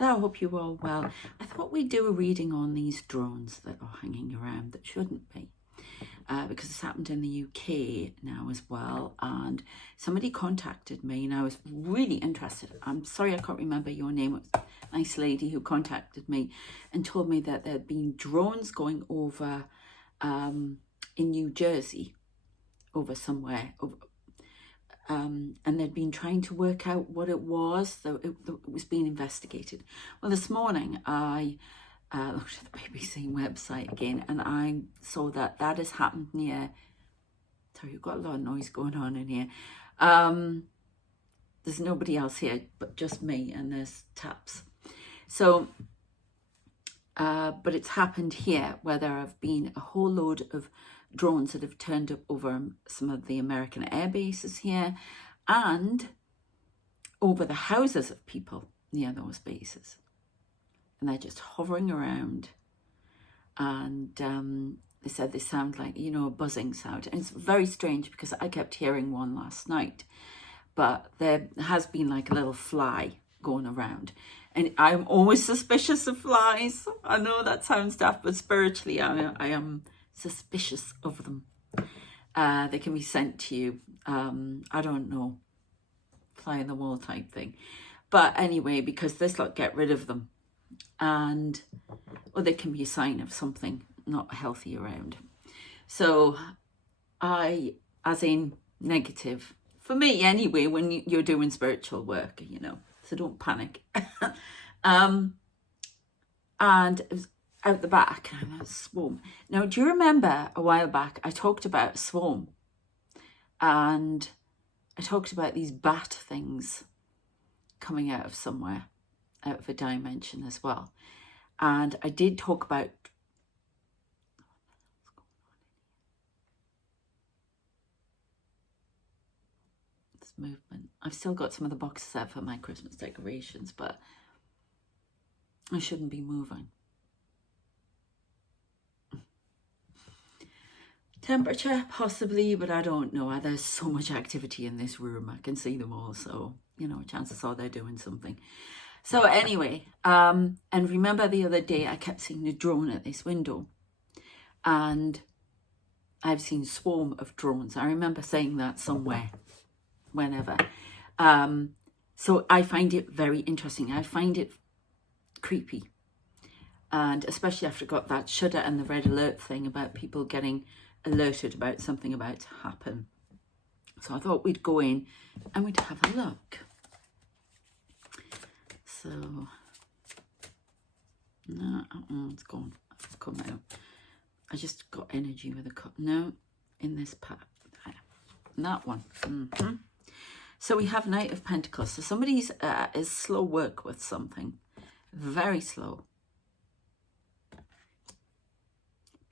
Hello, I hope you're all well. I thought we'd do a reading on these drones that are hanging around that shouldn't be, because it's happened in the UK now as well. And somebody contacted me and I was really interested. I'm sorry I can't remember your name. It was a nice lady who contacted me and told me that there had been drones going over in New Jersey, over somewhere, and they'd been trying to work out what it was, so it was being investigated. Well, this morning I looked at the BBC website again and I saw that that has happened near, sorry, you've got a lot of noise going on in here. There's nobody else here but just me, and there's taps. So, but it's happened here where there have been a whole load of drones that have turned up over some of the American air bases here and over the houses of people near those bases. And they're just hovering around, and they said they sound like, you know, a buzzing sound. And it's very strange because I kept hearing one last night, but there has been like a little fly going around. And I'm always suspicious of flies. I know that sounds daft, but spiritually I am suspicious of them. They can be sent to you, I don't know, fly in the wall type thing. But anyway, because this lot get rid of them, and or they can be a sign of something not healthy around. So I, as in negative, for me anyway, when you're doing spiritual work, you know, so don't panic. And it was out the back, and a swarm. Now, do you remember a while back I talked about a swarm, and I talked about these bat things coming out of somewhere, out of a dimension as well. And I did talk about this movement. I've still got some of the boxes out for my Christmas decorations, but I shouldn't be moving. Temperature, possibly, but I don't know. There's so much activity in this room. I can see them all, so, you know, chances are they're doing something. So anyway, and remember the other day I kept seeing a drone at this window, and I've seen a swarm of drones. I remember saying that somewhere, whenever. So I find it very interesting. I find it creepy. And especially after I got that shudder and the red alert thing about people getting alerted about something about to happen. So I thought we'd go in and we'd have a look. So, no, it's gone. It's come out. I just got energy with a cup. No, in this pack. That one. So we have Knight of Pentacles. So somebody's is slow work with something. Very slow.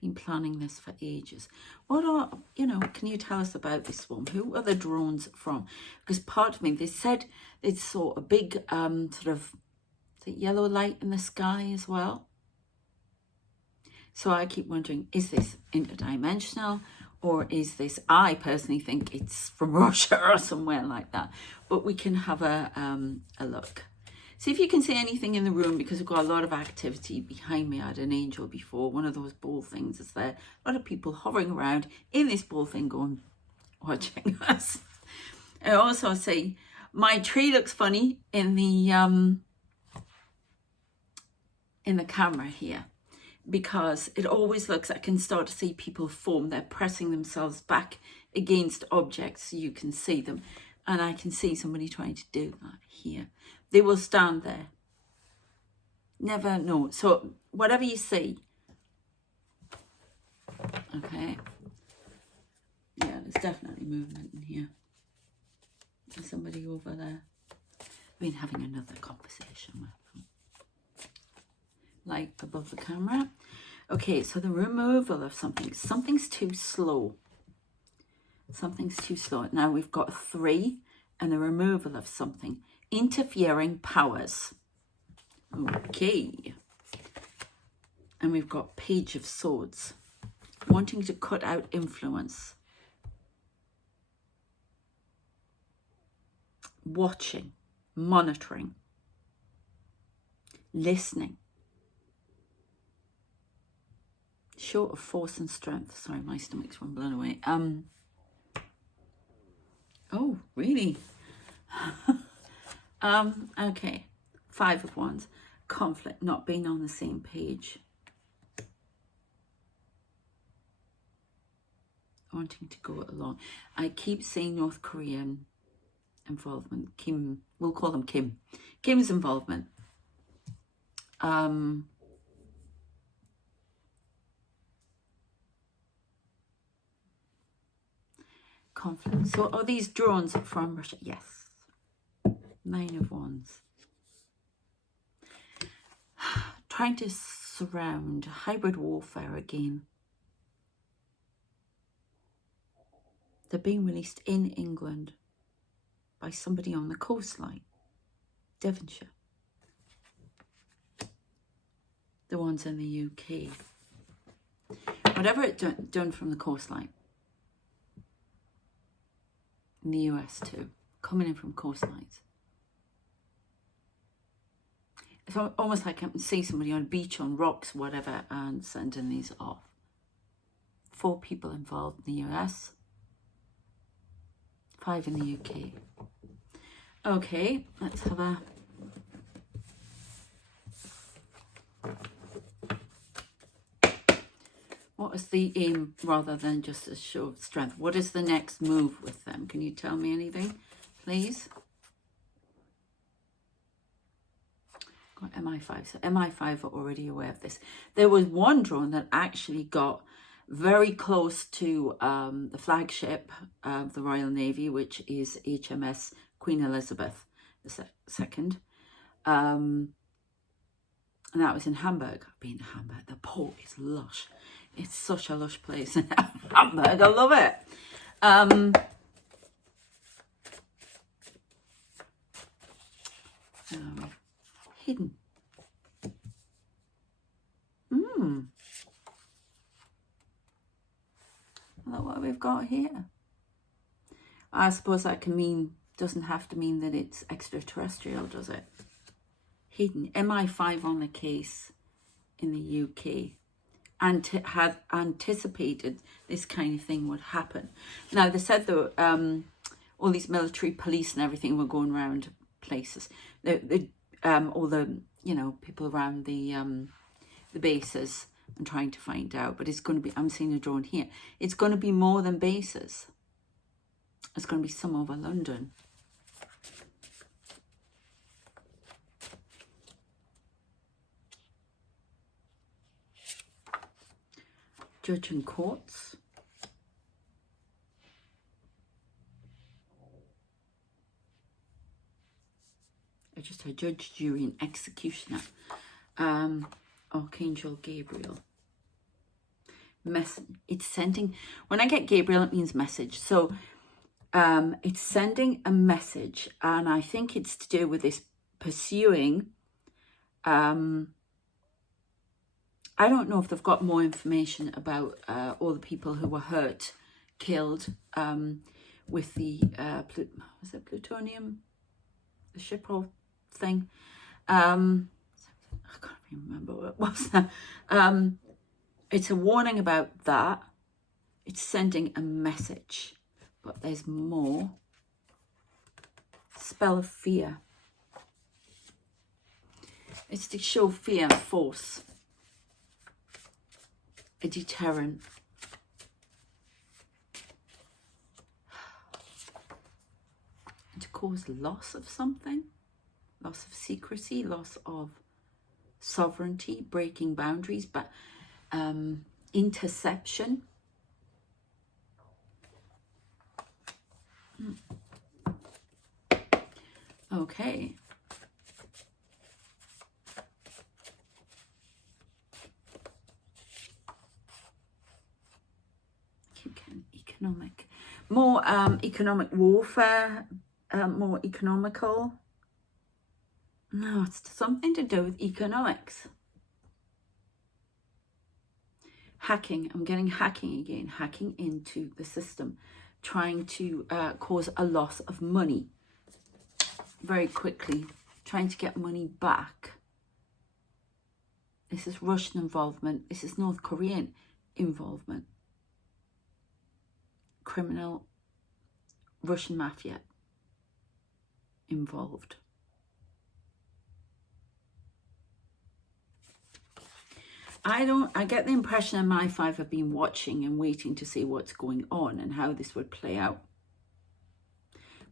Been planning this for ages. What are, you know, can you tell us about this swarm? Who are the drones from? Because part of me, they said they saw a big sort of, is it yellow light in the sky as well? So I keep wondering, is this interdimensional, or is this, I personally think it's from Russia or somewhere like that. But we can have a look. See if you can see anything in the room, because we've got a lot of activity behind me. I had an angel before, one of those ball things is there. A lot of people hovering around in this ball thing going, watching us. I also say, my tree looks funny in the camera here, because it always looks, I can start to see people form. They're pressing themselves back against objects so you can see them. And I can see somebody trying to do that here. They will stand there. Never know. So whatever you see. Okay. Yeah, there's definitely movement in here. There's somebody over there. I've been having another conversation with them. Light above the camera. Okay, so the removal of something. Something's too slow. Something's too slow. Now we've got 3 and the removal of something. Interfering powers. Okay. And we've got Page of Swords. Wanting to cut out influence. Watching. Monitoring. listening. Short of force and strength. Sorry, my stomach's rumbling away. Oh, really? Okay. 5 of Wands. Conflict, not being on the same page. Wanting to go along. I keep saying North Korean involvement. Kim, we'll call them Kim. Kim's involvement. Conflict. So are these drones from Russia? Yes. 9 of Wands. Trying to surround hybrid warfare again. They're being released in England by somebody on the coastline. Devonshire. The ones in the UK. Whatever it's done from the coastline. In the US too. Coming in from coastlines. It's almost like I can see somebody on a beach, on rocks, whatever, and sending these off. 4 people involved in the US. 5 in the UK. Okay, let's have a... What is the aim rather than just a show of strength? What is the next move with them? Can you tell me anything, please? Got MI5. So MI5 are already aware of this. There was one drone that actually got very close to the flagship of the Royal Navy, which is HMS Queen Elizabeth II. And that was in Hamburg. I've been to Hamburg. The port is lush. It's such a lush place in Hamburg. I love it. Hidden. Look what we've got here. I suppose that can mean, doesn't have to mean that it's extraterrestrial, does it? Hidden. MI5 on the case in the UK. And to have anticipated this kind of thing would happen. Now, they said that all these military police and everything were going around places. All the, you know, people around the bases and trying to find out. But it's going to be, I'm seeing a drone here. It's going to be more than bases. It's going to be some over London. Judge and courts. I just had judge, jury, and executioner. Archangel Gabriel. It's sending. When I get Gabriel, it means message. So it's sending a message, and I think it's to do with this pursuing. I don't know if they've got more information about all the people who were hurt, killed with the was it plutonium, the ship thing. I can't remember what it was now. It's a warning about that. It's sending a message, but there's more. Spell of fear. It's to show fear and force. A deterrent. And to cause loss of something. Loss of secrecy, loss of sovereignty, breaking boundaries, but interception. Okay. Economic. More economic warfare, more economical. No, it's something to do with economics. Hacking. I'm getting hacking again. Hacking into the system. Trying to cause a loss of money. Very quickly. Trying to get money back. This is Russian involvement. This is North Korean involvement. Criminal Russian mafia involved. I get the impression MI5 have been watching and waiting to see what's going on and how this would play out.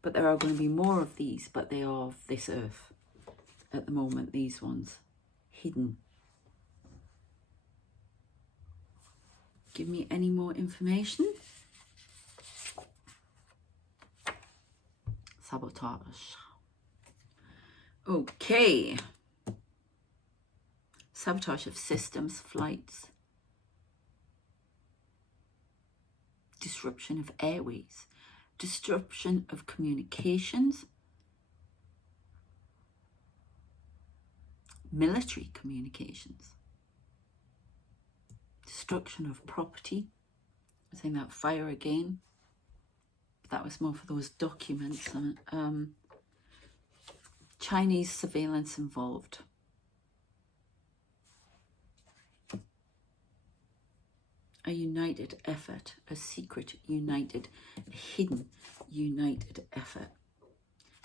But there are going to be more of these, but they are of this earth at the moment, these ones. Hidden. Give me any more information. Sabotage. Okay. Sabotage of systems, flights. Disruption of airways. Disruption of communications. Military communications. Destruction of property. I think that fire again. That was more for those documents. Chinese surveillance involved. A united effort, a secret, united, hidden, united effort.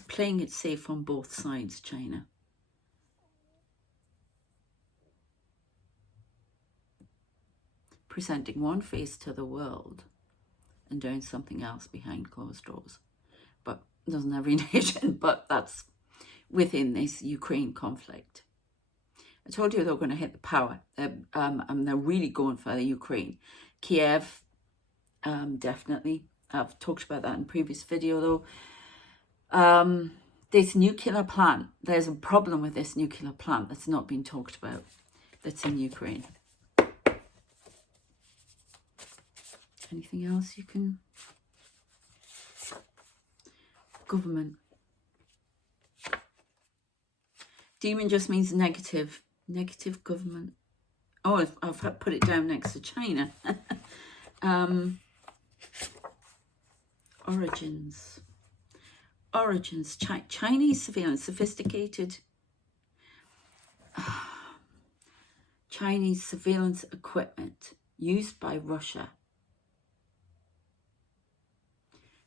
Playing it safe on both sides, China. Presenting one face to the world and doing something else behind closed doors. But doesn't every nation, but that's within this Ukraine conflict. I told you they were going to hit the power, and they're really going for the Ukraine. Kiev, definitely. I've talked about that in a previous video, though. This nuclear plant, there's a problem with this nuclear plant that's not been talked about, that's in Ukraine. Anything else you can... Government. Demon just means negative. Negative government. Oh, I've put it down next to China. Origins. Origins. Chinese surveillance. Sophisticated. Chinese surveillance equipment used by Russia.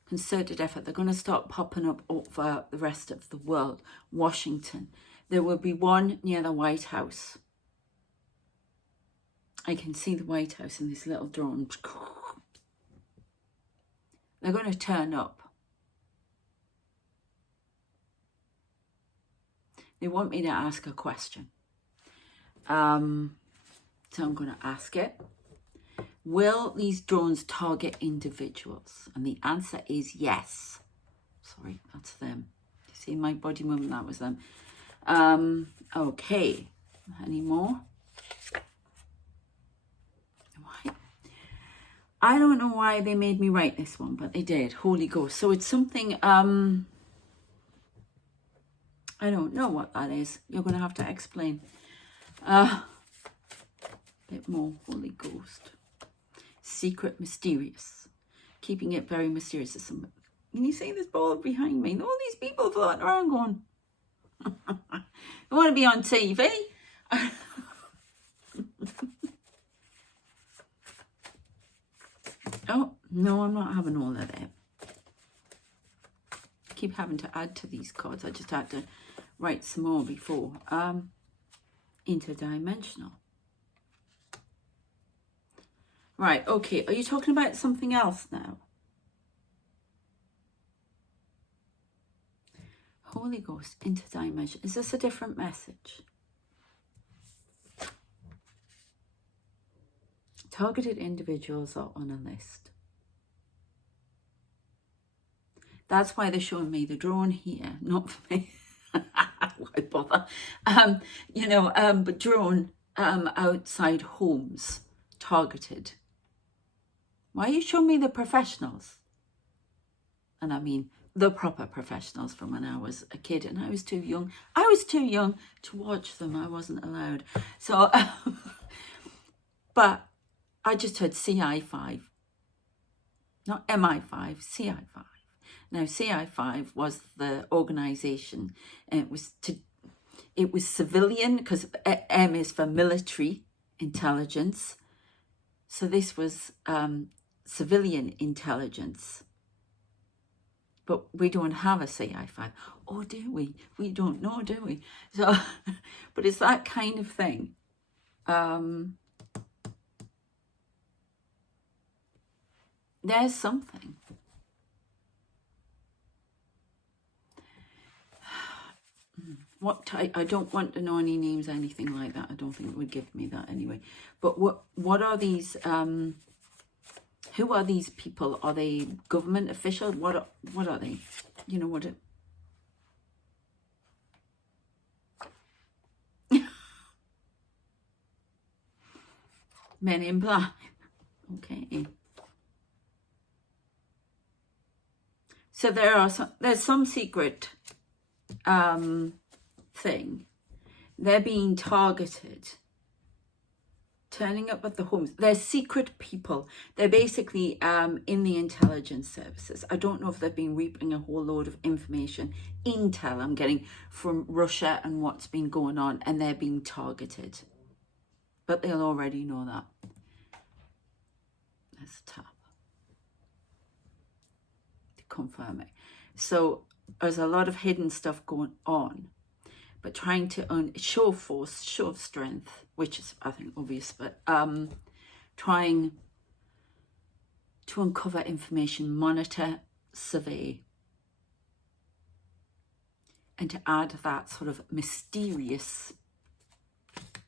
Concerted effort. They're going to start popping up over the rest of the world. Washington. There will be one near the White House. I can see the White House in this little drone. They're going to turn up. They want me to ask a question. So I'm going to ask it. Will these drones target individuals? And the answer is yes. Sorry, that's them. You see my body movement? That was them. Okay. Any more? Why? I don't know why they made me write this one, but they did. Holy Ghost. So it's something, I don't know what that is. You're going to have to explain. Bit more. Holy Ghost. Secret, mysterious. Keeping it very mysterious. Can you see this ball behind me? And all these people floating around going, I want to be on TV. Oh, no, I'm not having all of that. I keep having to add to these cards. I just had to write some more before. Interdimensional. Right, okay. Are you talking about something else now? Holy Ghost, interdimension. Is this a different message? Targeted individuals are on a list. That's why they're showing me the drone here, not for me. Why bother? But drone outside homes, targeted. Why are you showing me the professionals? And I mean the proper professionals from when I was a kid, and I was too young. I was too young to watch them. I wasn't allowed. So, but I just heard CI5, not MI5, CI5. Now, CI5 was the organisation, and it was to It was civilian, because M is for military intelligence. So this was civilian intelligence. But we don't have a CI5. Or do we? We don't know, do we? So, but it's that kind of thing. There's something. What type? I don't want to know any names, anything like that. I don't think it would give me that anyway. But what are these? Who are these people? Are they government officials? What are they? You know what? Men in black. Okay. So there's some secret thing. They're being targeted. Turning up at the homes. They're secret people. They're basically in the intelligence services. I don't know if they've been reaping a whole load of information, intel I'm getting from Russia and what's been going on, and they're being targeted. But they'll already know that. Let's tap to confirm it. So there's a lot of hidden stuff going on, but trying to show force, show strength, which is, I think, obvious, but trying to uncover information, monitor, survey, and to add that sort of mysterious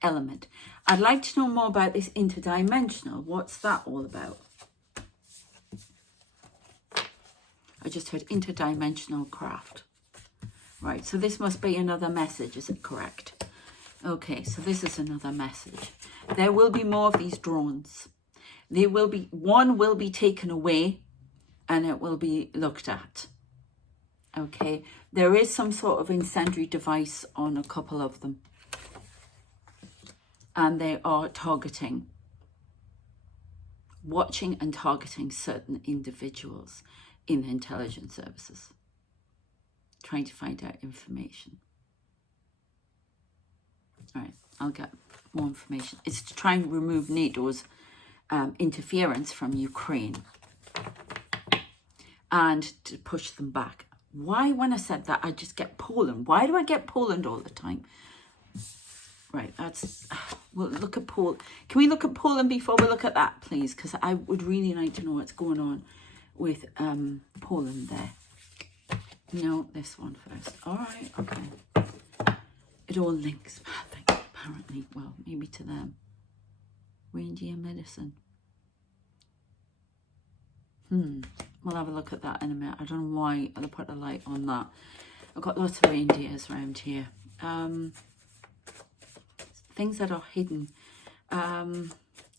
element. I'd like to know more about this interdimensional. What's that all about? I just heard interdimensional craft. Right, so this must be another message, is it correct? Okay, so this is another message. There will be more of these drones. One will be taken away and it will be looked at. Okay, there is some sort of incendiary device on a couple of them. And they are watching and targeting certain individuals in intelligence services, trying to find out information. All right, I'll get more information. It's to try and remove NATO's interference from Ukraine and to push them back. Why, when I said that, I just get Poland? Why do I get Poland all the time? Right, we'll look at Poland. Can we look at Poland before we look at that, please? Because I would really like to know what's going on with Poland there. No, this one first. All right, okay. It all links, I think, apparently. Well, maybe to them. Reindeer medicine. We'll have a look at that in a minute. I don't know why I put a light on that. I've got lots of reindeers around here. Things that are hidden.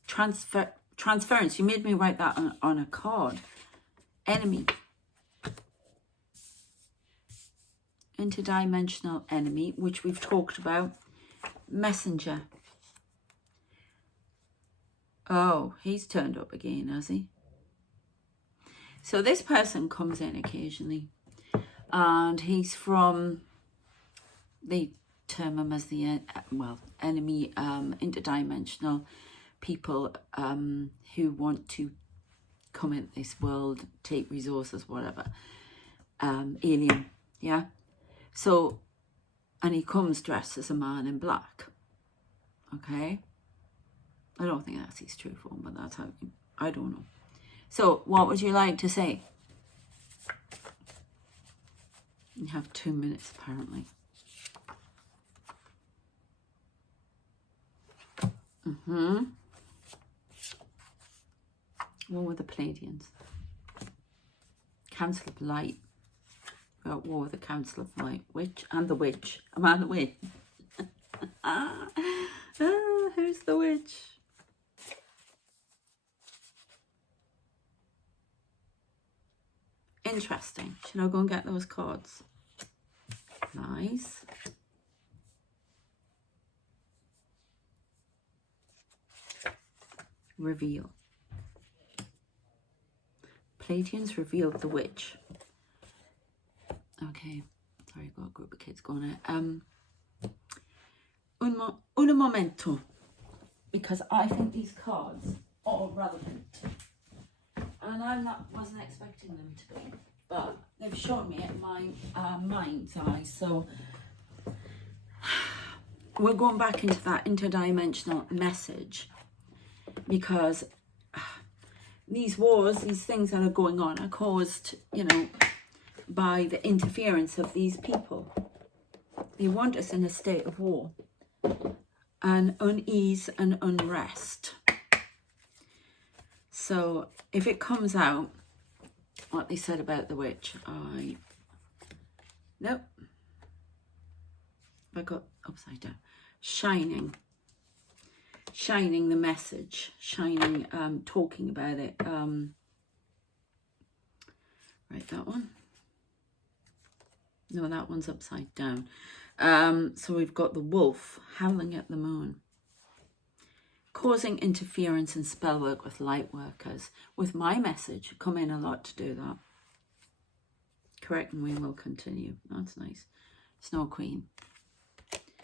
Transference. You made me write that on a card. Enemy. Interdimensional enemy, which we've talked about. Messenger. Oh, he's turned up again, has he? So this person comes in occasionally, and he's from, they term him as the, enemy, interdimensional people who want to come in this world, take resources, whatever. Alien, yeah? So, and he comes dressed as a man in black, okay? I don't think that's his true form, but that's how, I don't know. So, what would you like to say? You have 2 minutes, apparently. War with the Palladians. Council of Light. We're at war with the Council of Light. Witch and the Witch. Am I the witch? Who's the witch? Interesting. Should I go and get those cards? Nice. Reveal. Palladians revealed the witch. Okay. Sorry, I've got a group of kids going out. un momento, because I think these cards are relevant. And wasn't expecting them to be, but they've shown me at my mind's eye. So we're going back into that interdimensional message, because these wars, these things that are going on, are caused, you know, by the interference of these people. They want us in a state of war and unease and unrest. So if it comes out what they said about the witch, nope, I got upside down. Shining the message, talking about it. Right, that one. No, that one's upside down. So we've got the wolf howling at the moon, causing interference and spell work with light workers. With my message, come in a lot to do that. Correct, and we will continue. That's nice. Snow Queen.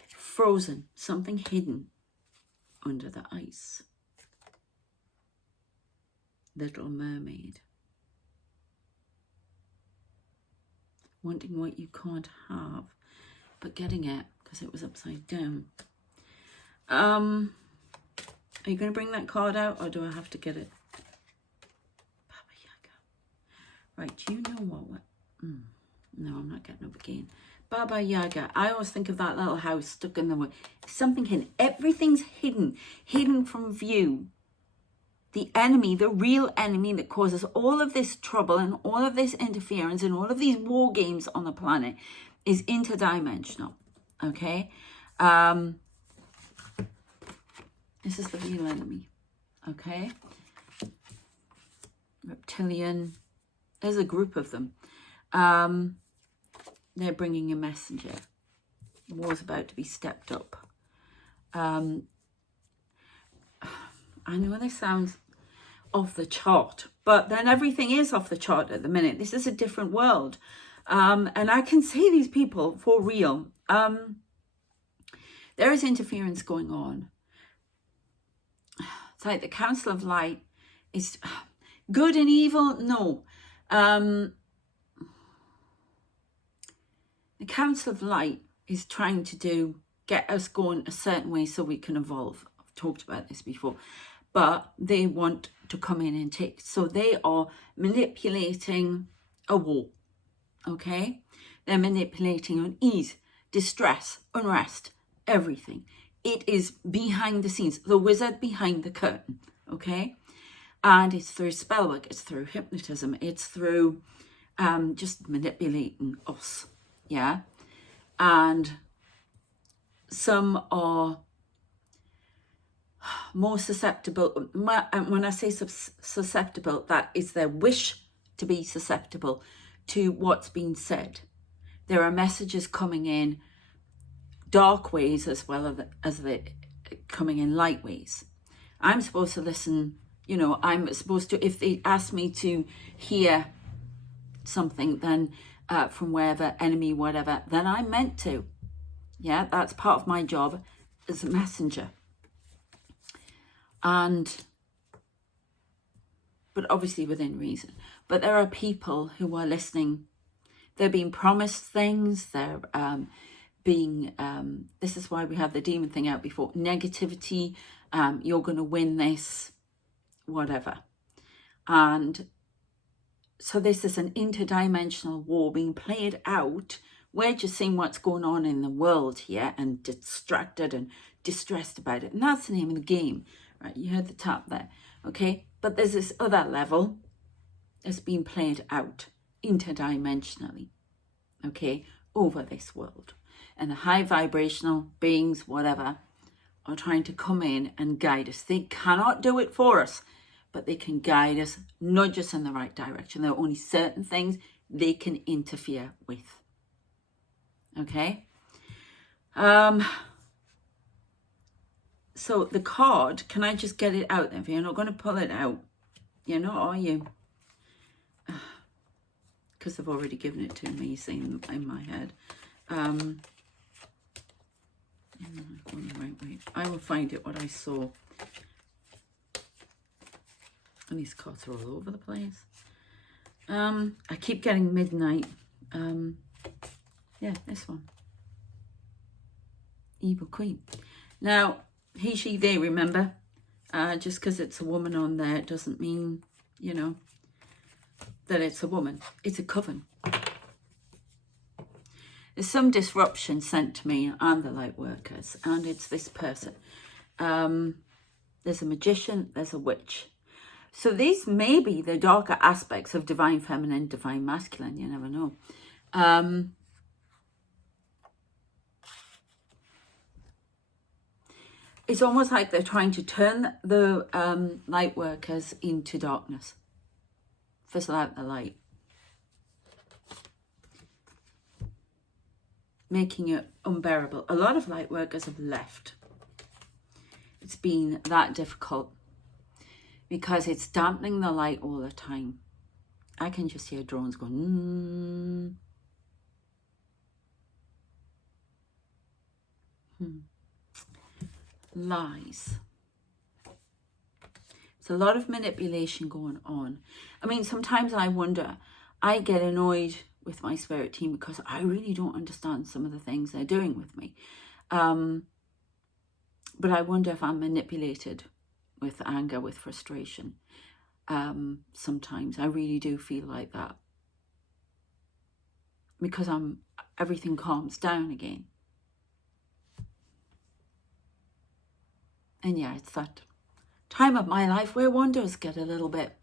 Frozen, something hidden under the ice. Little Mermaid. Wanting what you can't have, but getting it because it was upside down. Are you going to bring that card out, or do I have to get it? Baba Yaga. Right, do you know what? No, I'm not getting up again. Baba Yaga. I always think of that little house stuck in the wood. Something hidden. Everything's hidden from view. The enemy, the real enemy that causes all of this trouble and all of this interference and all of these war games on the planet is interdimensional. Okay? This is the real enemy. Okay? Reptilian. There's a group of them. They're bringing a messenger. The war's about to be stepped up. I know this sounds off the chart, but then everything is off the chart at the minute. This is a different world. And I can see these people for real. There is interference going on. It's like the Council of Light is good and evil. No. The Council of Light is trying to get us going a certain way so we can evolve. I've talked about this before. But they want to come in and take. So they are manipulating a war. Okay? They're manipulating unease, distress, unrest, everything. It is behind the scenes. The wizard behind the curtain. Okay? And it's through spell work. It's through hypnotism. It's through just manipulating us. Yeah? And some are more susceptible. And when I say susceptible, that is their wish to be susceptible to what's being said. There are messages coming in dark ways as well as they coming in light ways. I'm supposed to listen, you know, I'm supposed to, if they ask me to hear something, then from wherever, enemy, whatever, then I'm meant to. Yeah, that's part of my job as a messenger. But obviously within reason. But there are people who are listening. They're being promised things. They're this is why we had the demon thing out before. Negativity, you're going to win this, whatever. And so this is an interdimensional war being played out. We're just seeing what's going on in the world here and distracted and distressed about it. And that's the name of the game. Right, you heard the tap there, okay? But there's this other level that's being played out interdimensionally, okay, over this world. And the high vibrational beings, whatever, are trying to come in and guide us. They cannot do it for us, but they can guide us, nudge us in the right direction. There are only certain things they can interfere with, okay? So the card, can I just get it out there? If you're not going to pull it out, you're not, are you? Because they've already given it to me, saying in my head. Wait. I will find it, what I saw. And these cards are all over the place. I keep getting midnight. Yeah, this one. Evil Queen. Now, he, she, they, remember? Just because it's a woman on there, it doesn't mean, you know, that it's a woman. It's a coven. There's some disruption sent to me and the light workers, and it's this person. There's a magician, there's a witch. So these may be the darker aspects of divine feminine, divine masculine, you never know. It's almost like they're trying to turn the light workers into darkness. Fizzle out the light. Making it unbearable. A lot of light workers have left. It's been that difficult because it's dampening the light all the time. I can just hear drones going. Lies. There's a lot of manipulation going on. I mean, sometimes I wonder, I get annoyed with my spirit team because I really don't understand some of the things they're doing with me. But I wonder if I'm manipulated with anger, with frustration. Sometimes I really do feel like that. Because everything calms down again. And yeah, it's that time of my life where one does get a little bit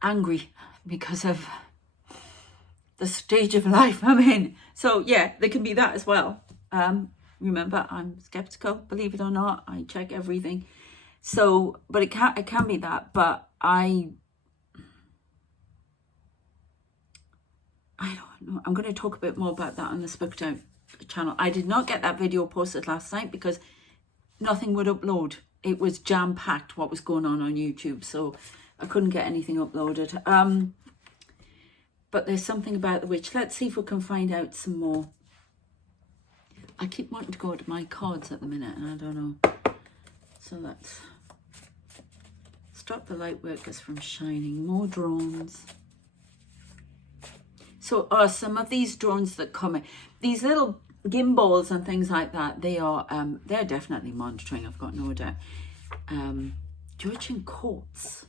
angry because of the stage of life I'm in. So yeah, there can be that as well. Remember, I'm skeptical, believe it or not. I check everything. So, but it can be that. But I don't know. I'm going to talk a bit more about that on the Spooked Out channel. I did not get that video posted last night because nothing would upload. It was jam-packed what was going on YouTube, so I couldn't get anything uploaded. But there's something about the witch. Let's see if we can find out some more. I keep wanting to go to my cards at the minute, and I don't know. So let's stop the light workers from shining. More drones. So some of these drones that come in, these little gimbals and things like that, they're definitely monitoring, I've got no doubt. Judge in courts.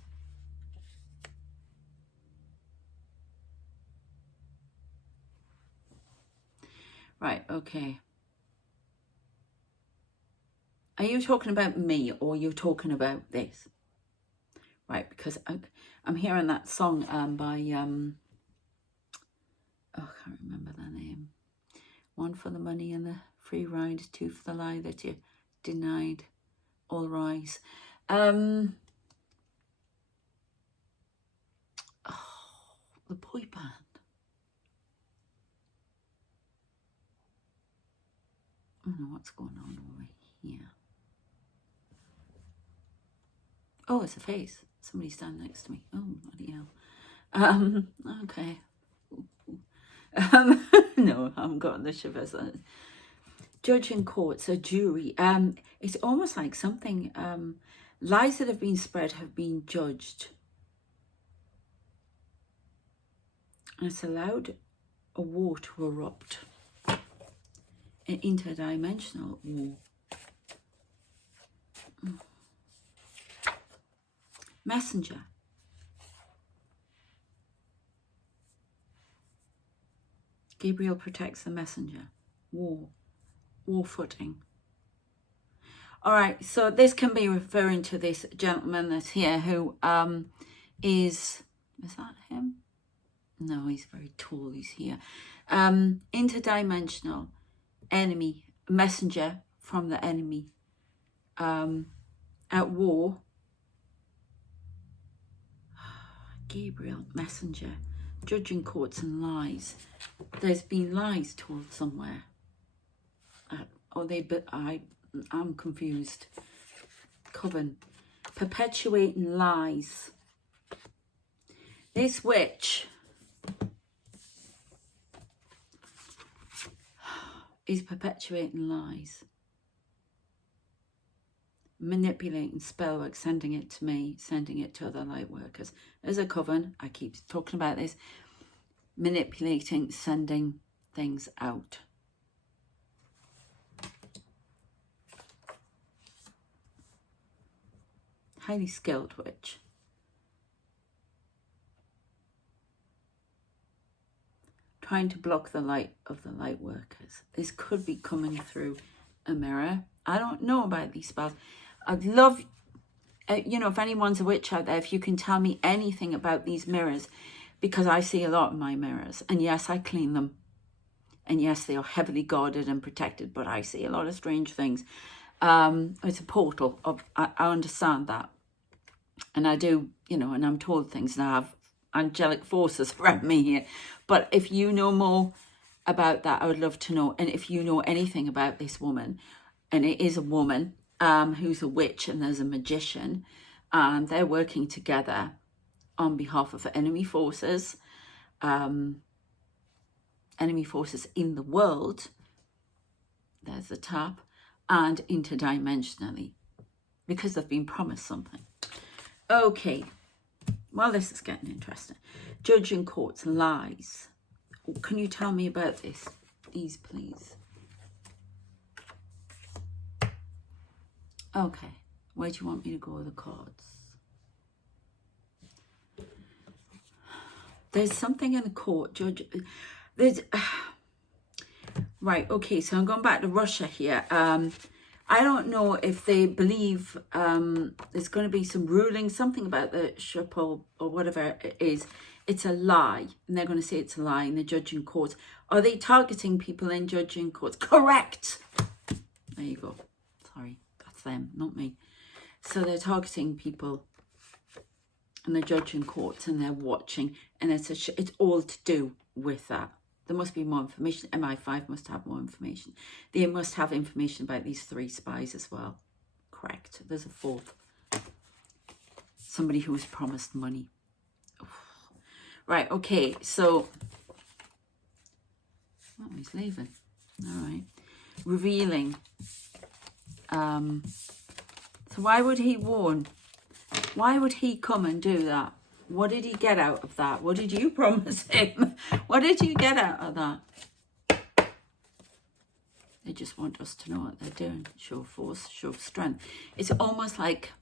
Right, okay. Are you talking about me or you're talking about this? Right, because I'm hearing that song by, I can't remember the name. One for the money and the free ride, two for the lie that you denied. All rise. The boy band. I don't know what's going on over here. Oh, it's a face. Somebody's standing next to me. Oh, bloody hell. Okay. No, I haven't got the shivers. Judge in courts, a jury. It's almost like something, lies that have been spread have been judged. And it's allowed a war to erupt. An interdimensional war. Messenger. Gabriel protects the messenger. War footing. All right, so this can be referring to this gentleman that's here who is that him? No, he's very tall, he's here. Interdimensional, enemy, messenger from the enemy, at war. Gabriel, messenger, judging courts and lies. There's been lies told somewhere. I'm confused. Coven, perpetuating lies. This witch is perpetuating lies, manipulating spell work, sending it to me, sending it to other light workers. As a coven, I keep talking about this, manipulating, sending things out. Highly skilled witch. Trying to block the light of the light workers. This could be coming through a mirror. I don't know about these spells. I'd love, you know, if anyone's a witch out there, if you can tell me anything about these mirrors, because I see a lot in my mirrors. And yes, I clean them. And yes, they are heavily guarded and protected, but I see a lot of strange things. It's a portal. I understand that. And I do, you know, and I'm told things, and I have angelic forces around me here. But if you know more about that, I would love to know. And if you know anything about this woman, and it is a woman who's a witch and there's a magician, and they're working together on behalf of enemy forces in the world, there's the tap, and interdimensionally, because they've been promised something. Okay, well, this is getting interesting. Judge in courts, lies. Can you tell me about these, please? Okay, where do you want me to go with the cards? There's something in the court, Judge. There's... Right, okay, so I'm going back to Russia here. I don't know if they believe there's going to be some ruling, something about the Shapol or whatever it is. It's a lie, and they're going to say it's a lie in the judging courts. Are they targeting people in judging courts? Correct! There you go. Sorry, that's them, not me. So they're targeting people in the judging courts, and they're watching, and it's all to do with that. There must be more information. MI5 must have more information. They must have information about these 3 spies as well. Correct. There's a 4th. Somebody who was promised money. Right, okay, so... Oh, he's leaving. All right. Revealing. So why would he warn? Why would he come and do that? What did he get out of that? What did you promise him? What did you get out of that? They just want us to know what they're doing. Show force, show strength. It's almost like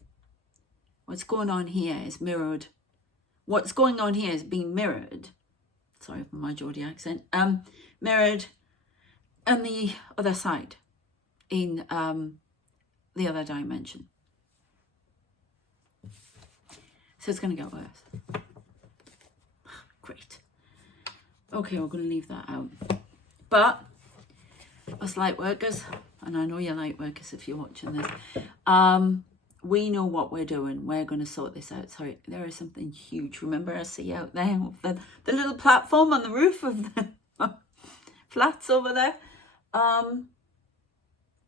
what's going on here is mirrored. What's going on here is being mirrored. Sorry for my Geordie accent. Mirrored on the other side, in the other dimension. So it's going to get worse. Great. Okay, we're going to leave that out. But us light workers, and I know you're light workers if you're watching this, we know what we're doing. We're going to sort this out. Sorry, there is something huge. Remember, I see out there the little platform on the roof of the flats over there.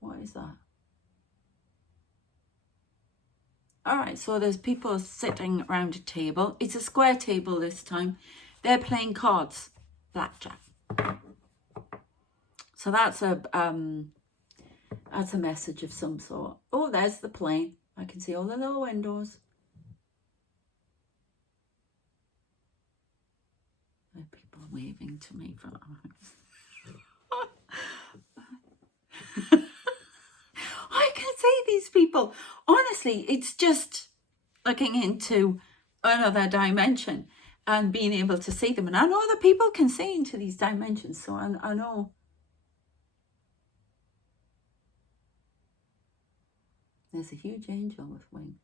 What is that? All right, so there's people sitting around a table. It's a square table this time. They're playing cards, blackjack. So that's a message of some sort. Oh, there's the plane. I can see all the little windows. There are people waving to me from arms. I can see these people. Honestly, it's just looking into another dimension and being able to see them. And I know other people can see into these dimensions, so I know. There's a huge angel with wings.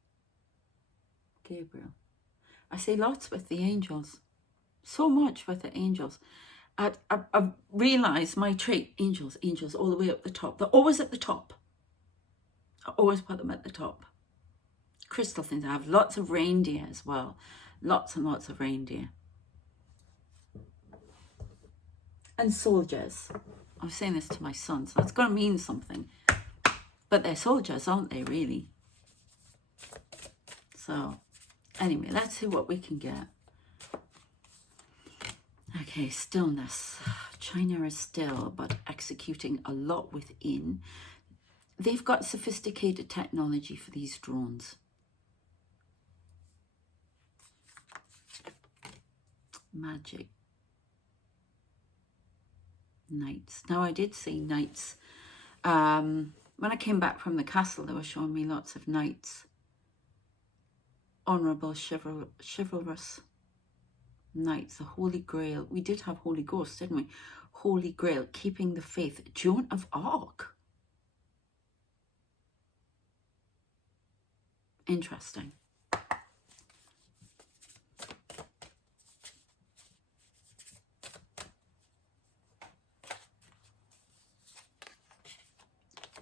Gabriel. I see lots with the angels. So much with the angels. I've realised my trait, angels, all the way up the top. They're always at the top. I always put them at the top. Crystal things. I have lots of reindeer as well. Lots and lots of reindeer. And soldiers. I was saying this to my son, so that's going to mean something. But they're soldiers, aren't they, really? So, anyway, let's see what we can get. Okay, stillness. China is still, but executing a lot within. They've got sophisticated technology for these drones. Magic. Knights. Now, I did see knights. When I came back from the castle, they were showing me lots of knights. Honourable, chivalrous knights, the Holy Grail. We did have Holy Ghost, didn't we? Holy Grail, keeping the faith. Joan of Arc. Interesting.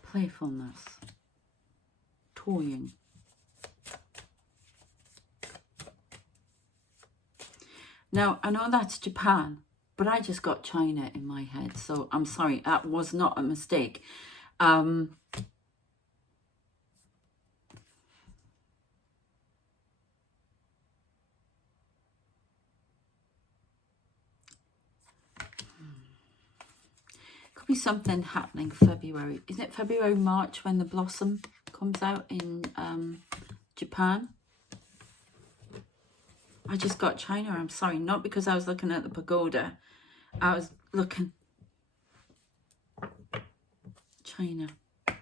Playfulness. Toying. Now, I know that's Japan, but I just got China in my head, so I'm sorry, that was not a mistake. Could be something happening February. Is it February, March when the blossom comes out in Japan? I just got China, I'm sorry. Not because I was looking at the pagoda. I was looking... China. I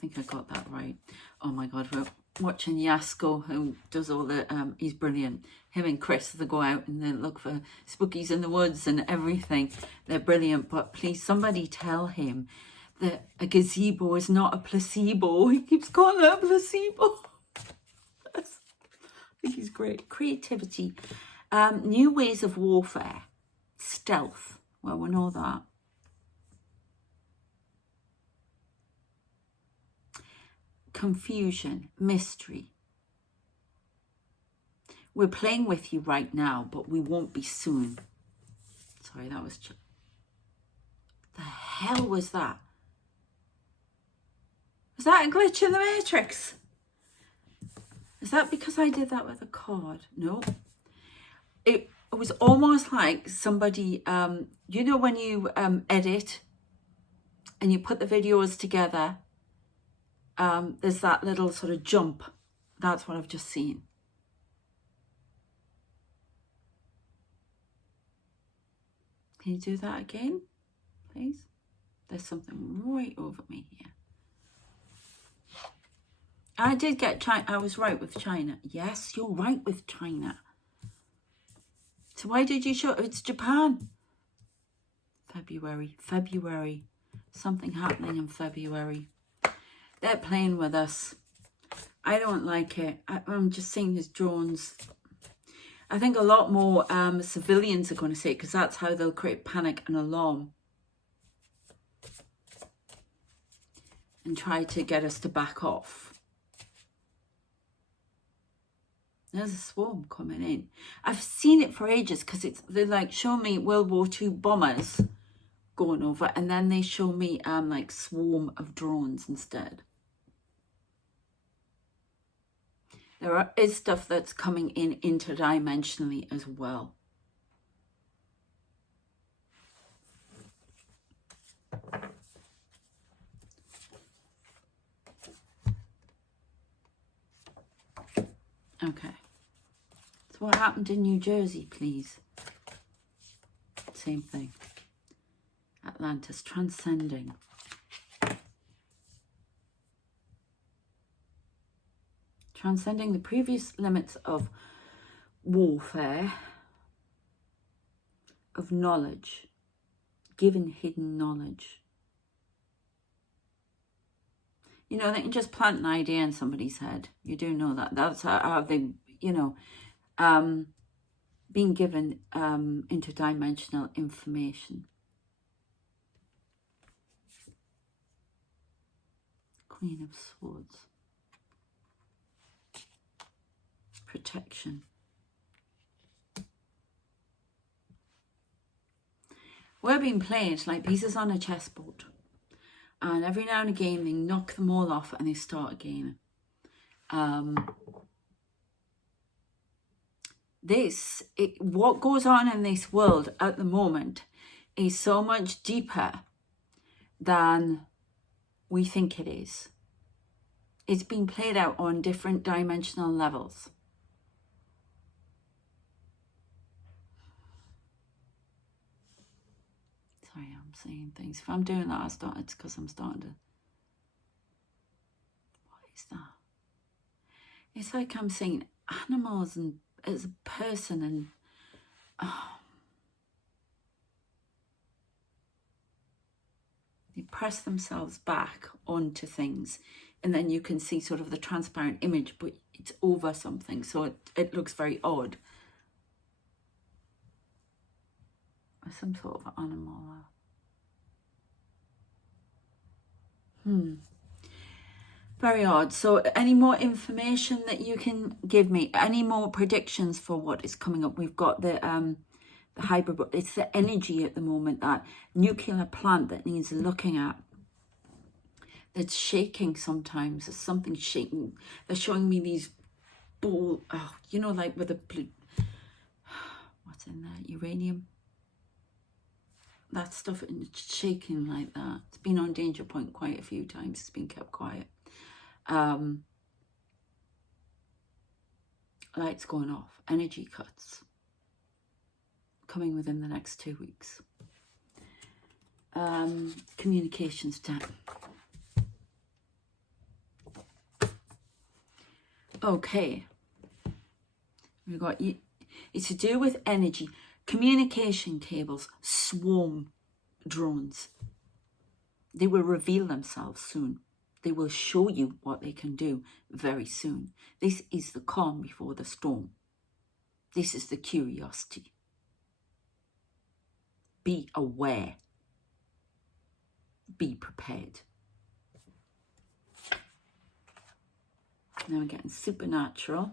think I got that right. Oh my God, we're watching Yasko, who does all the... he's brilliant. Him and Chris, they go out and they look for spookies in the woods and everything. They're brilliant, but please, somebody tell him that a gazebo is not a placebo. He keeps calling it a placebo. I think he's great. Creativity. New ways of warfare. Stealth. Well, we know that. Confusion. Mystery. We're playing with you right now, but we won't be soon. Sorry, that was... The hell was that? Was that a glitch in the Matrix? Is that because I did that with a card? No. It was almost like somebody, you know when you edit and you put the videos together, there's that little sort of jump. That's what I've just seen. Can you do that again, please? There's something right over me here. I did get China. I was right with China. Yes, you're right with China. So why did you show it? It's Japan. February. Something happening in February. They're playing with us. I don't like it. I'm just seeing these drones. I think a lot more civilians are going to say it, because that's how they'll create panic and alarm. And try to get us to back off. There's a swarm coming in. I've seen it for ages, because they like show me World War II bombers going over, and then they show me like swarm of drones instead. There is stuff that's coming in interdimensionally as well. Okay. So what happened in New Jersey, please? Same thing. Atlantis, transcending. Transcending the previous limits of warfare, of knowledge, given hidden knowledge. You know, they can just plant an idea in somebody's head. You do know that. That's how they, you know, being given interdimensional information. Queen of Swords. Protection. We're being played like pieces on a chessboard. And every now and again, they knock them all off and they start again. what goes on in this world at the moment is so much deeper than we think it is. It's been played out on different dimensional levels. Sorry, I'm saying things. If I'm doing that, it's because I'm starting to... What is that? It's like I'm saying animals and as a person, and they press themselves back onto things, and then you can see sort of the transparent image, but it's over something, so it looks very odd. Some sort of animal. Very odd. So any more information that you can give me? Any more predictions for what is coming up? We've got the hybrid, it's the energy at the moment, that nuclear plant that needs looking at. It's shaking sometimes. There's something shaking. They're showing me these ball, you know, like with the blue, what's in there? Uranium. That stuff, it's shaking like that. It's been on danger point quite a few times. It's been kept quiet. Lights going off. Energy cuts coming within the next 2 weeks. Communications down. Okay. We've got, it's to do with energy. Communication cables swarm drones. They will reveal themselves soon. They will show you what they can do very soon. This is the calm before the storm. This is the curiosity. Be aware. Be prepared. Now we're getting supernatural.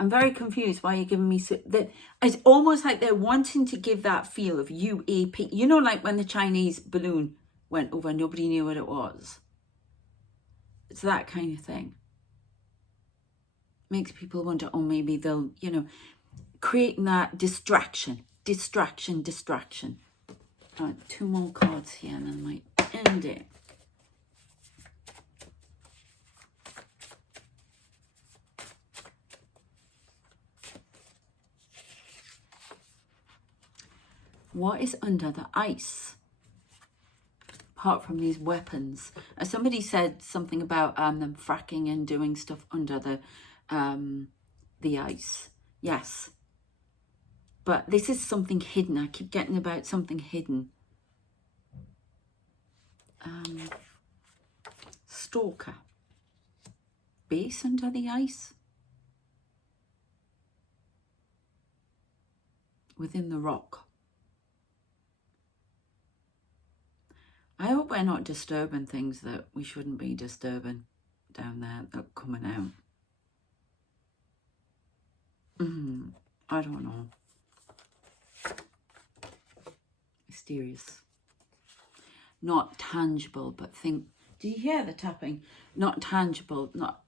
I'm very confused why you're giving me... It's almost like they're wanting to give that feel of UAP. You know, like when the Chinese balloon went over, nobody knew what it was. It's that kind of thing. Makes people wonder, oh, maybe they'll, you know, creating that distraction. All right, 2 more cards here and then I might end it. What is under the ice? Apart from these weapons. Somebody said something about them fracking and doing stuff under the ice. Yes. But this is something hidden. I keep getting about something hidden. Stalker. Base under the ice. Within the rock. I hope we're not disturbing things that we shouldn't be disturbing down there that are coming out. I don't know. Mysterious. Not tangible, but think... Do you hear the tapping? Not tangible, not...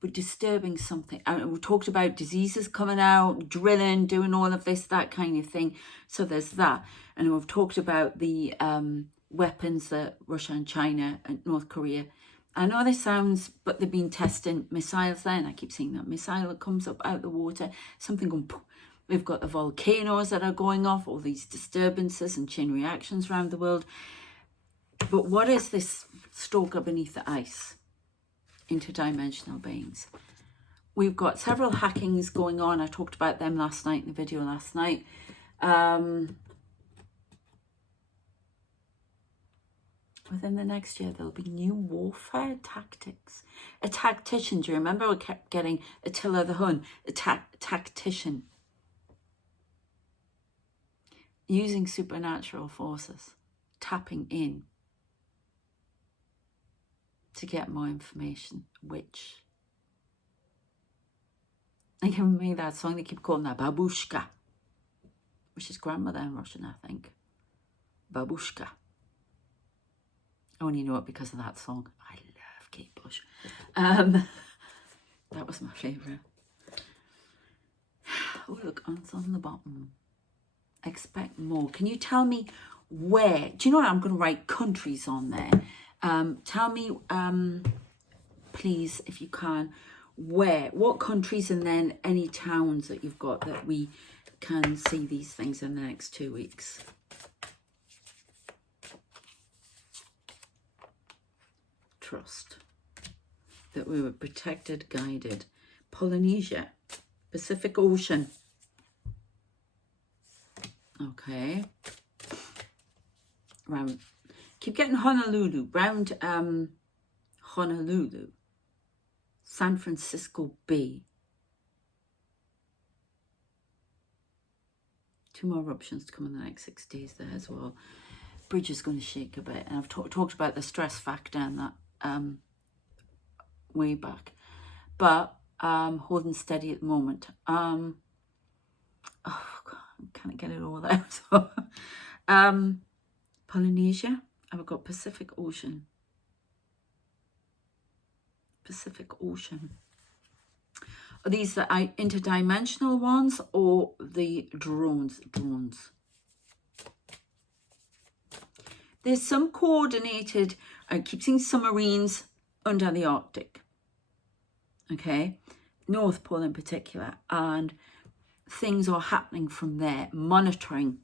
but disturbing something. We talked about diseases coming out, drilling, doing all of this, that kind of thing. So there's that. And we've talked about the weapons that Russia and China and North Korea. I know this sounds, but they've been testing missiles there, and I keep seeing that missile that comes up out the water, something going poof. We've got the volcanoes that are going off, all these disturbances and chain reactions around the world. But what is this stalker beneath the ice? Interdimensional beings. We've got several hackings going on. I talked about them last night in the video last night. Within the next year, there'll be new warfare tactics. A tactician. Do you remember we kept getting Attila the Hun? A tactician. Using supernatural forces. Tapping in. To get more information. Which? They give me that song. They keep calling that Babushka. Which is grandmother in Russian, I think. Babushka. I only know it because of that song. I love Kate Bush. That was my favourite. Oh, look, it's on the bottom. Expect more. Can you tell me where? Do you know what? I'm going to write countries on there. Tell me, please, if you can, what countries, and then any towns that you've got that we can see these things in the next 2 weeks. Trust that we were protected, guided. Polynesia, Pacific Ocean. Okay. Round. Keep getting Honolulu. Round Honolulu. San Francisco Bay. 2 more eruptions to come in the next 6 days there as well. Bridge is going to shake a bit. And I've talked about the stress factor and that way back. But holding steady at the moment. Oh, God, I can't get it all out. Polynesia. I've got Pacific Ocean. Pacific Ocean. Are these the interdimensional ones or the drones? Drones. There's some coordinated, I keep seeing submarines under the Arctic. Okay. North Pole in particular. And things are happening from there. Monitoring.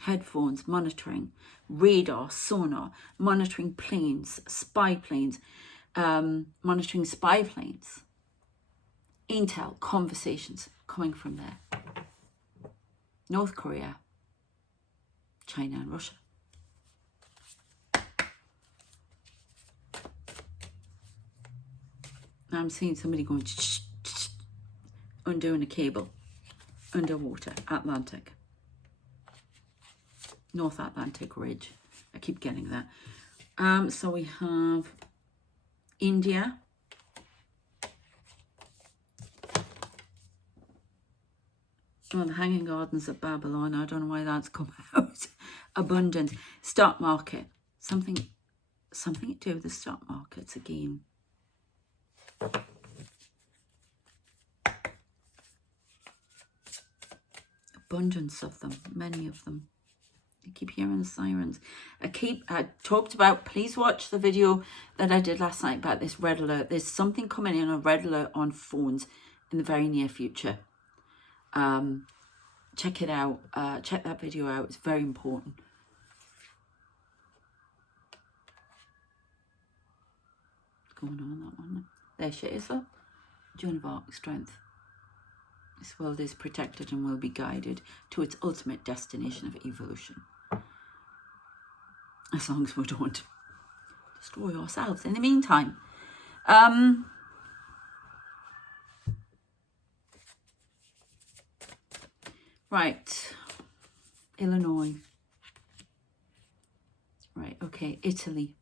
Headphones, monitoring. Radar, sonar. Monitoring planes, spy planes. Monitoring spy planes. Intel, conversations coming from there. North Korea, China and Russia. I'm seeing somebody going undoing a cable underwater, Atlantic. North Atlantic Ridge. I keep getting that. So we have India. Well, the Hanging Gardens of Babylon. I don't know why that's come out. Abundance. Stock market. Something to do with the stock markets again. Abundance of them. Many of them. I keep hearing the sirens. I talked about, please watch the video that I did last night about this red alert. There's something coming in, a red alert on phones in the very near future. Check it out. Check that video out. It's very important. What's going on that one? There she is, though. Joan of Arc, strength. This world is protected and will be guided to its ultimate destination of evolution. As long as we don't destroy ourselves in the meantime. Right. Illinois. Right, okay. Italy.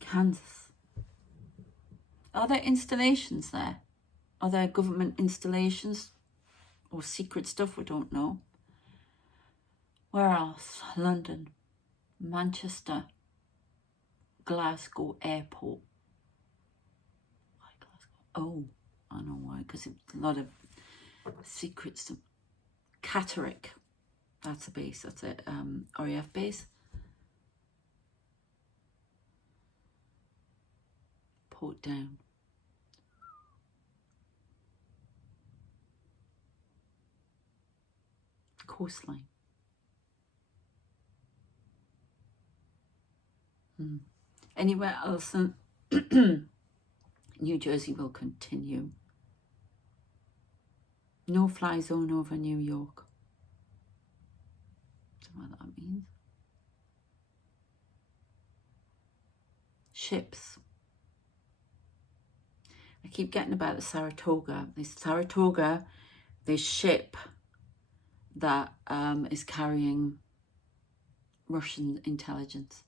Kansas. Are there installations there? Are there government installations or secret stuff? We don't know. Where else? London, Manchester, Glasgow Airport. Why Glasgow? Oh, I know why. Because it's a lot of secret stuff. Catterick. That's a base. That's a RAF base. Port Down. Coastline. Anywhere else? New Jersey will continue. No fly zone over New York. Don't know what that means. Ships. I keep getting about the Saratoga. This ship that is carrying Russian intelligence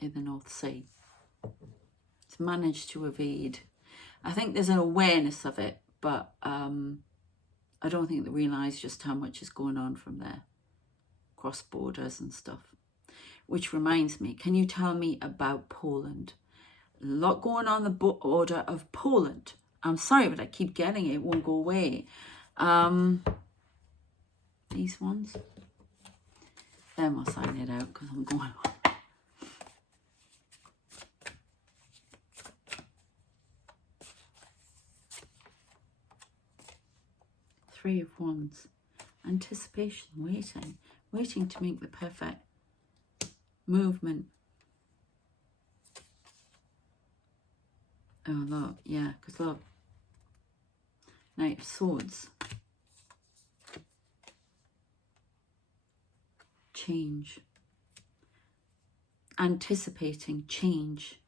in the North Sea. It's managed to evade. I think there's an awareness of it, but I don't think they realise just how much is going on from there. Cross borders and stuff. Which reminds me, can you tell me about Poland? A lot going on the border of Poland. I'm sorry, but I keep getting it. It won't go away. These ones. Then we'll sign it out because I'm going on. Three of Wands. Anticipation, waiting to make the perfect movement. Oh, look, yeah, because look. Knight of Swords. Change. Anticipating change.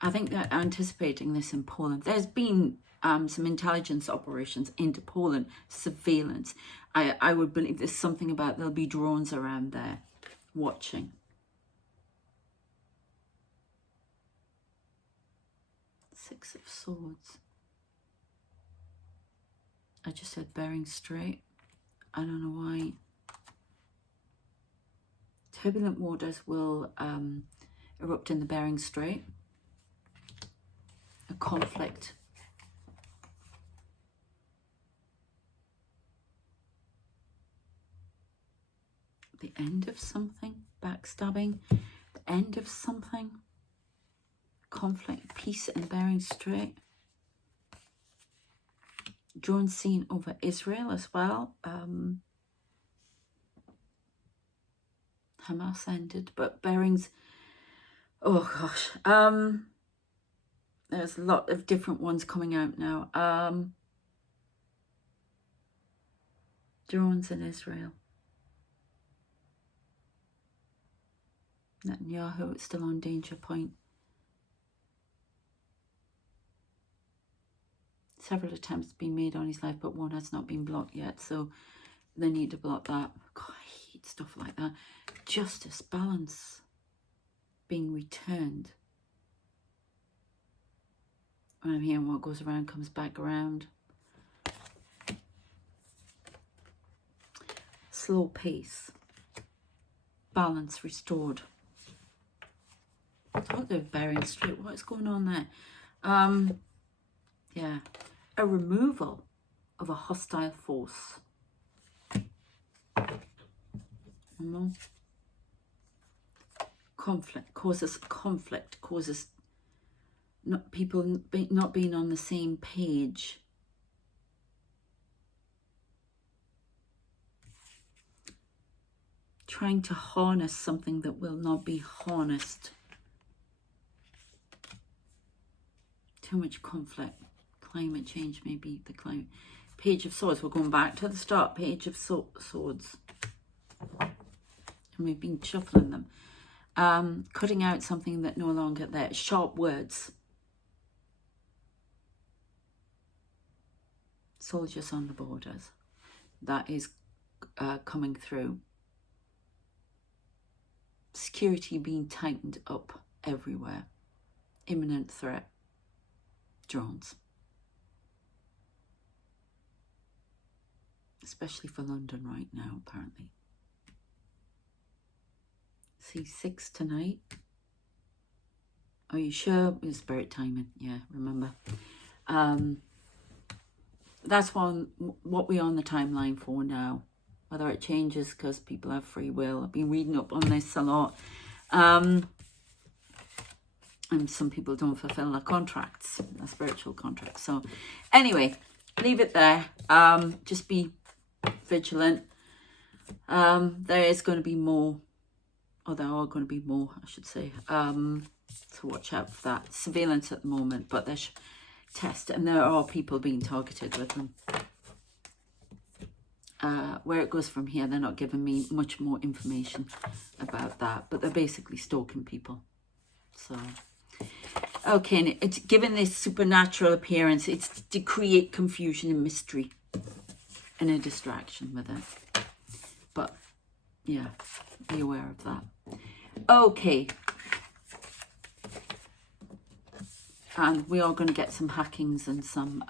I think they're anticipating this in Poland. There's been some intelligence operations into Poland, surveillance. I would believe there's something about there'll be drones around there watching. Six of Swords. I just said bearing straight. I don't know why. Turbulent waters will erupt in the Bering Strait. A conflict. The end of something. Backstabbing. The end of something. Conflict. Peace in the Bering Strait. Drone seen over Israel as well. Hamas ended, but Bering's, oh gosh, there's a lot of different ones coming out now. Drones in Israel. Netanyahu is still on danger point. Several attempts have been made on his life, but one has not been blocked yet, so they need to block that. God, I hate stuff like that. Justice, balance being returned. When I'm hearing what goes around comes back around. Slow pace. Balance restored. Oh, they're Bering Strait. What is going on there? Yeah. A removal of a hostile force. Conflict causes people not being on the same page. Trying to harness something that will not be harnessed. Too much conflict. Climate change, maybe the climate. Page of Swords. We're going back to the start. Page of Swords. And we've been shuffling them. Cutting out something that no longer there. Sharp words. Soldiers on the borders. That is coming through. Security being tightened up everywhere. Imminent threat. Drones. Especially for London right now, apparently. See, 6 tonight. Are you sure? It's spirit timing. Yeah, remember. That's what we're on the timeline for now. Whether it changes because people have free will. I've been reading up on this a lot. And some people don't fulfill their contracts, their spiritual contracts. So anyway, leave it there. Just be vigilant. There is going to be more, or there are going to be more, I should say. So watch out for that. Surveillance at the moment, but there's test, and there are people being targeted with them. Where it goes from here, they're not giving me much more information about that, but they're basically stalking people. So, okay, and it's given this supernatural appearance. It's to create confusion and mystery and a distraction with it. But, yeah, be aware of that. Okay. And we are going to get some hackings and some,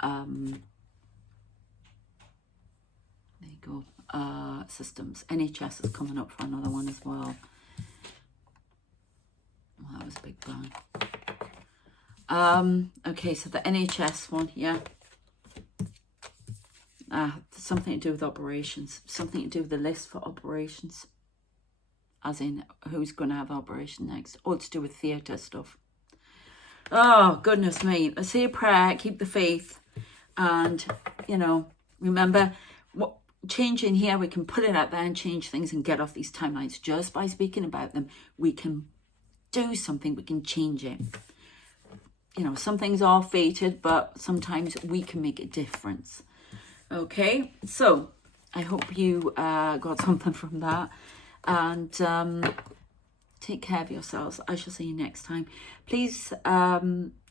there you go, systems. NHS is coming up for another one as well. Well, that was a big bang. Okay, so the NHS one, yeah. Something to do with operations. Something to do with the list for operations. As in, who's going to have operation next. All to do with theatre stuff. Oh, goodness me. Let's say a prayer, keep the faith. And, you know, remember, what changing here, we can put it out there and change things and get off these timelines. Just by speaking about them, we can do something, we can change it. You know, some things are fated, but sometimes we can make a difference. Okay, so I hope you got something from that. And take care of yourselves. I shall see you next time. Please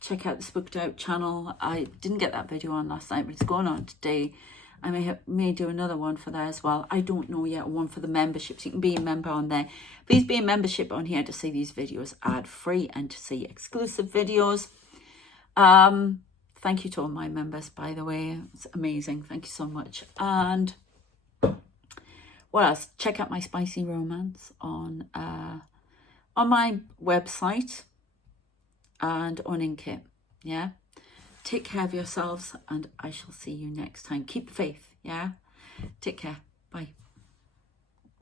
check out the Spooked Out channel. I didn't get that video on last night, but it's going on today. I may do another one for that as well. I don't know yet. One for the memberships. You can be a member on there. Please be a membership on here to see these videos ad-free and to see exclusive videos. Thank you to all my members, by the way. It's amazing. Thank you so much. And what else? Check out my spicy romance on my website and on Inkit. Yeah. Take care of yourselves, and I shall see you next time. Keep faith. Yeah. Take care. Bye.